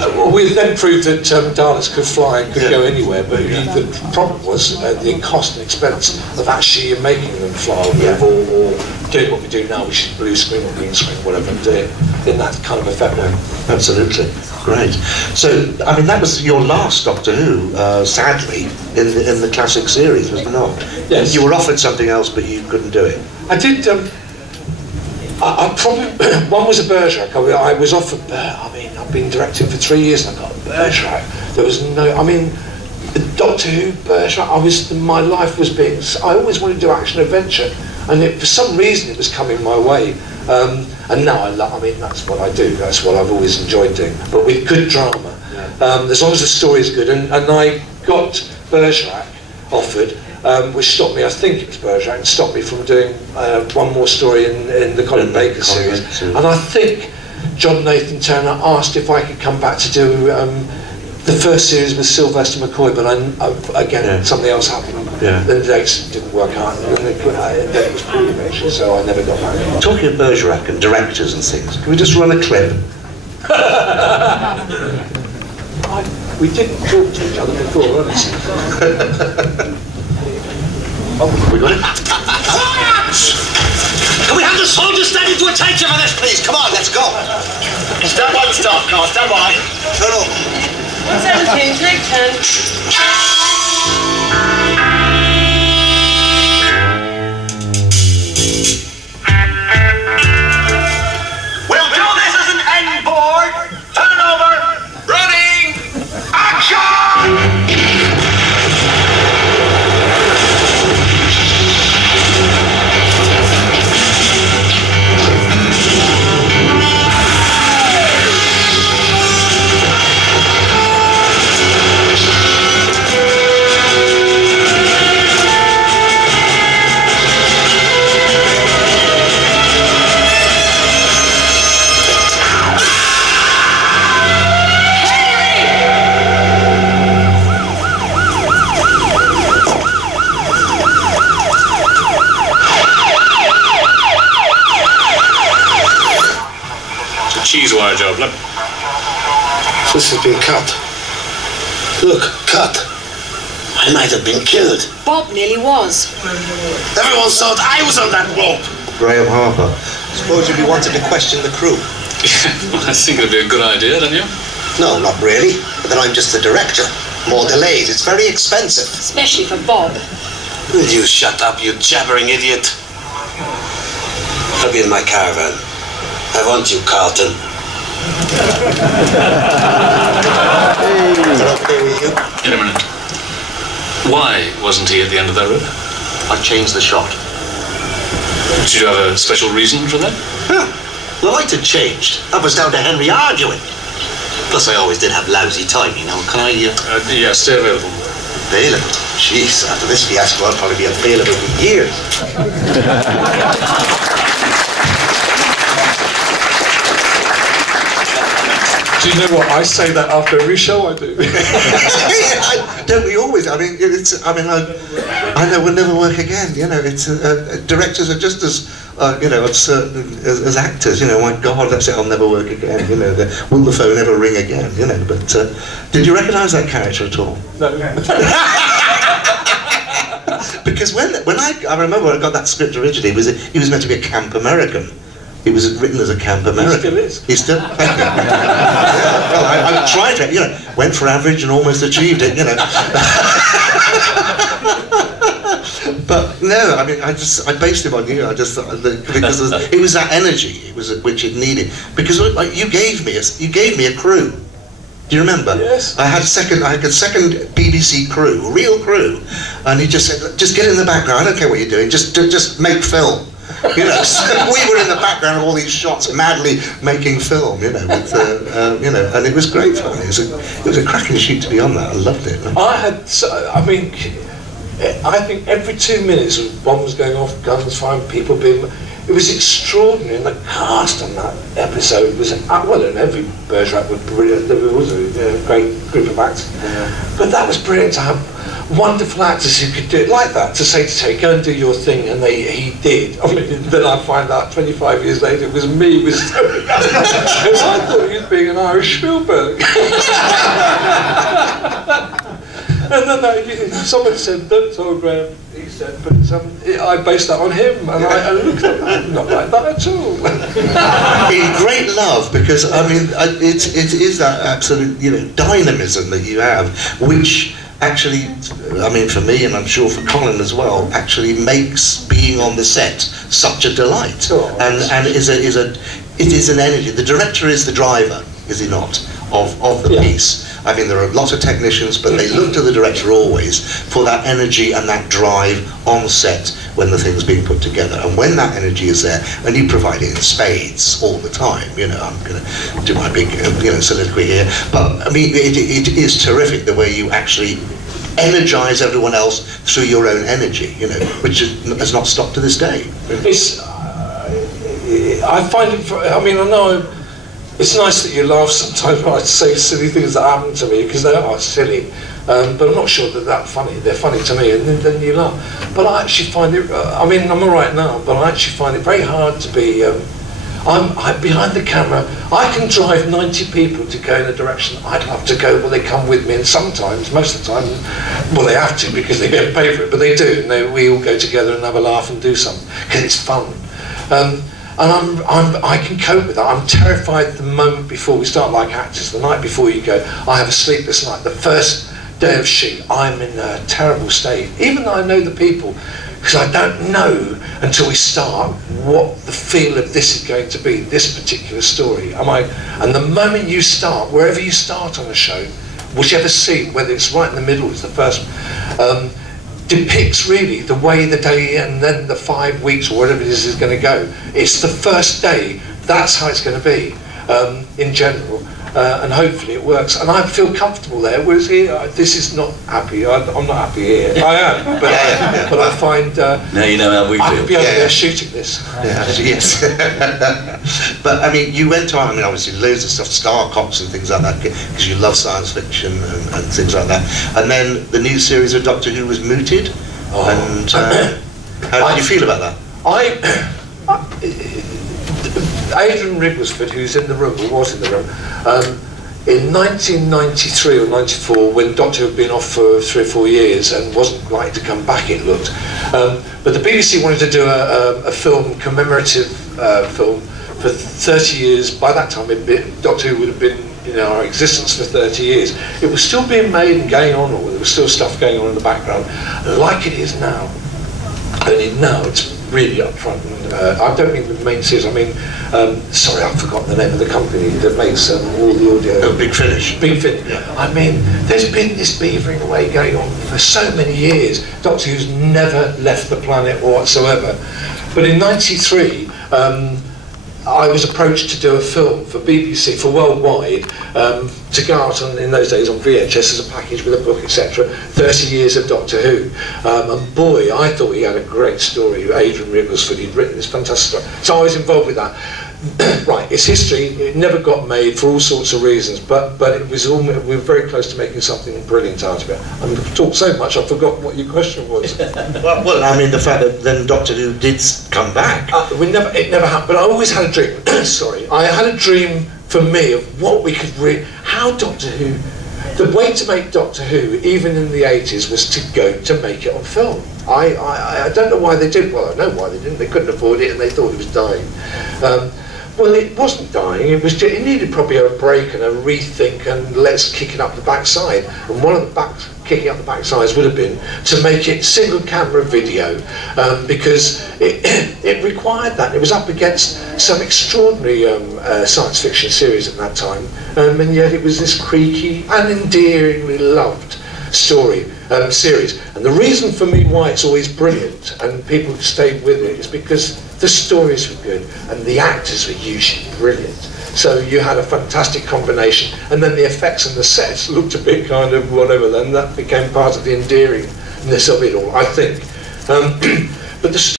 Well, we then proved that Daleks could fly and could go anywhere, but the problem was the cost and expense of actually making them fly or doing what we do now, which is blue screen or green screen, whatever, and do it in that kind of effect way. Absolutely. Great. So, I mean, that was your last Doctor Who, sadly, in the classic series, was it not? Yes. You were offered something else, but you couldn't do it. I did. I probably one was a Bergerac. I was offered. I mean, I've been directing for 3 years and I got a Bergerac. There was no. I mean, the Doctor Who Bergerac. My life was being. I always wanted to do action adventure, and for some reason it was coming my way. And now I mean, that's what I do. That's what I've always enjoyed doing. But with good drama, as long as the story is good. And I got Bergerac offered. Which stopped me, I think it was Bergerac, and stopped me from doing one more story in the Colin Baker series. And I think John Nathan Turner asked if I could come back to do the first series with Sylvester McCoy, but again, something else happened. The dates didn't work out, and then it was pretty eventually, so I never got back. Talking of Bergerac and directors and things, can we just run a clip? We didn't talk to each other before, honestly. Oh, we got it. Can we have the soldiers stand into attention for this, please? Come on, let's go. Stand by the start car, stand by. Turn over. 17, take 10. We'll do this as an end board. Turn over. Running. Action! Cheese wire job, look. This has been cut. Look, cut. I might have been killed. Bob nearly was. Everyone thought I was on that rope. Graeme Harper. Suppose you wanted to question the crew. Well, I think it'd be a good idea, don't you? No, not really. But then I'm just the director. More delays. It's very expensive. Especially for Bob. Will you shut up, you jabbering idiot? I'll be in my caravan. I want you, Carlton. Is that okay with you? In a minute. Why wasn't he at the end of that rope? I changed the shot. Did you have a special reason for that? Yeah. The light had changed. That was down to Henry arguing. Plus, I always did have lousy timing. Now, can I... Yeah, stay available. Available? Jeez, after this fiasco, I'll probably be available for years. Do you know what? I say that after every show I do. Don't we always? I mean, I know we'll never work again. You know, it's directors are just as uncertain as actors. You know, my God, that's it. I'll never work again. You know, will the phone ever ring again? You know, but did you recognise that character at all? No. Because when I remember when I got that script originally, he was meant to be a camp American. He was written as a camp American. He still is. He still. Yeah, well, I tried to, you know, went for average and almost achieved it, you know. But no, I mean, I based him on you. I just thought because it was that energy which it needed. Because like, you gave me a crew. Do you remember? Yes. I had a second BBC crew, a real crew, and he just said, just get in the background. I don't care what you're doing. Just make film. You know, so we were in the background of all these shots, madly making film. You know, with you know, and it was great fun. It was a cracking shoot to be on that. I loved it. I mean, I think every 2 minutes one was going off, guns firing, people being. It was extraordinary, and the cast on that episode was well, and every Bergerac was brilliant. There was a great group of actors, but that was brilliant to have wonderful actors who could do it like that, to say to Terry, go and do your thing, and he did. I mean, then I find out 25 years later it was me with Terry. Because I thought he was being an Irish Spielberg. And then someone said, don't tell Graeme, he said, but I based that on him, and I looked at that, not like that at all. In great love, because I mean, it is that absolute, you know, dynamism that you have, which actually, I mean, for me, and I'm sure for Colin as well, actually makes being on the set such a delight, and it is an energy. The director is the driver, is he not, of the piece. I mean, there are lots of technicians, but they look to the director always for that energy and that drive on set when the thing's being put together. And when that energy is there, and you provide it in spades all the time, you know, I'm going to do my big, you know, soliloquy here, but I mean, it is terrific the way you actually energize everyone else through your own energy, you know, which has not stopped to this day. It's, I find it, I mean, I know it's nice that you laugh sometimes when I say silly things that happen to me, because they are silly, but I'm not sure that they're funny. They're funny to me, and then you laugh. But I actually find it, I mean, I'm all right now, but I actually find it very hard to be, I'm behind the camera. I can drive 90 people to go in a direction I'd love to go, but they come with me, and sometimes, most of the time, well, they have to because they get paid for it, but they do, and we all go together and have a laugh and do something, because it's fun. And I can cope with that. I'm terrified the moment before we start, like actors, the night before you go, I have a sleepless night. The first day of shoot, I'm in a terrible state. Even though I know the people, because I don't know until we start what the feel of this is going to be, this particular story. And the moment you start, wherever you start on a show, whichever scene, whether it's right in the middle, it's the first, depicts really the way the day and then the 5 weeks or whatever it is going to go. It's the first day, that's how it's going to be in general, and hopefully it works. And I feel comfortable there, whereas here, this is not happy. I'm not happy here. I am, but I find now you know how we I feel. could be over there shooting this. Yes. But I mean, you went on, I mean, obviously loads of stuff, Star Cops and things like that, because you love science fiction and things like that. And then the new series of Doctor Who was mooted. And how did you feel about that? Adrian Wrigglesford, who's in the room, or was in the room, in 1993 or 94, when Doctor had been off for 3 or 4 years and wasn't likely to come back, it looked. But the BBC wanted to do a film, commemorative film, for 30 years. By that time, Doctor Who would have been in our existence for 30 years. It was still being made and going on, or there was still stuff going on in the background, like it is now. Only now it's really up front. I don't mean the main series, I mean, sorry, I've forgotten the name of the company that makes all the audio. Oh, Big Finish. Big Finish. Yeah. I mean, there's been this beavering away going on for so many years. Doctor Who's never left the planet whatsoever. But in '93, I was approached to do a film for BBC, for worldwide, to go out in those days on VHS as a package with a book, etc. 30 years of Doctor Who. And boy, I thought he had a great story. Adrian Wrigglesford, he'd written this fantastic story. So I was involved with that. Right, it's history. It never got made for all sorts of reasons, but it was we were very close to making something brilliant out of it. I've talked so much, I forgot what your question was. well, I mean, the fact that then Doctor Who did come back. It never happened. But I always had a dream. Sorry, I had a dream for me of what we could how Doctor Who. The way to make Doctor Who, even in the 80s, was to make it on film. I don't know why they did. Well, I know why they didn't. They couldn't afford it, and they thought it was dying. Well, it wasn't dying. It needed probably a break and a rethink, and let's kick it up the backside. And one of the kicking up the backsides would have been to make it single camera video, because it required that. It was up against some extraordinary science fiction series at that time, and yet it was this creaky and endearingly loved series. And the reason for me why it's always brilliant and people stayed with it is because the stories were good and the actors were usually brilliant. So you had a fantastic combination, and then the effects and the sets looked a bit kind of whatever, then that became part of the endearingness of it all, I think. But the